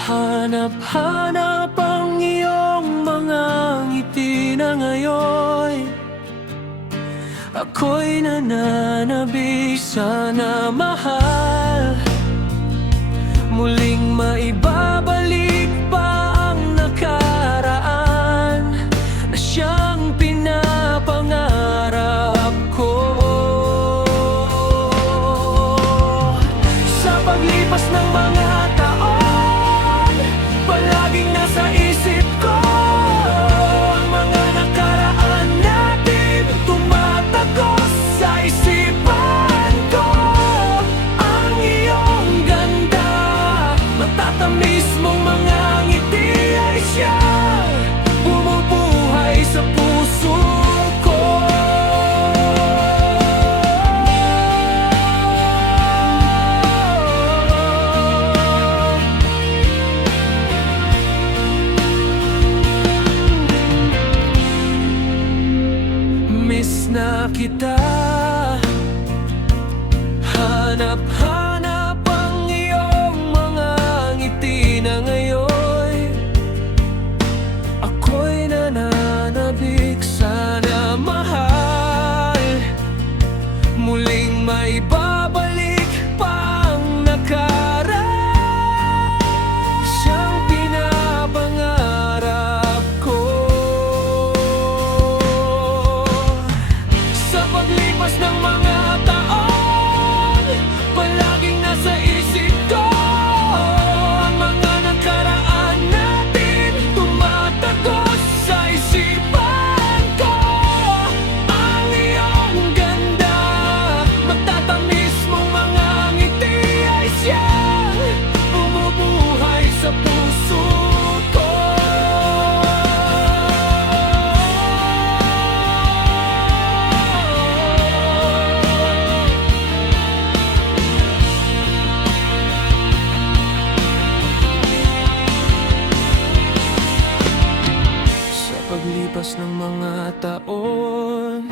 Hanap-hanap ang iyong mga ngiti na ngayon. Ako'y nananabik, sana mahal, muling maibabalik pa ang nakaraan na siyang pinapangarap ko. Sa paglipas ng mga taon, palaging nasa isip ko ang mga nakaraan natin, tumatagos sa isipan ko. Ang iyong ganda, matatamis mong mga ngiti ay siyang bumubuhay sa puso ko. Miss na kita, hanap-hanap ang iyong mga ngiti na ngayon. Ako'y nananabik, sana mahal, muling maibabalik pa ang nakaraan, siyang pinapangarap ko. Sa paglipas ng mga taon, palaging nasa isip ko ang mga nakaraan natin, tumatagos sa isipan ko. Ang iyong ganda, matatamis mong mga ngiti ay siyang bumubuhay sa puso ko. Sa paglipas ng mga taon,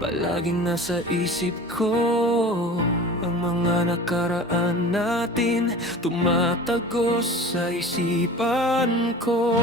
palaging nasa isip ko ang mga nakaraan natin, tumatagos sa isipan ko.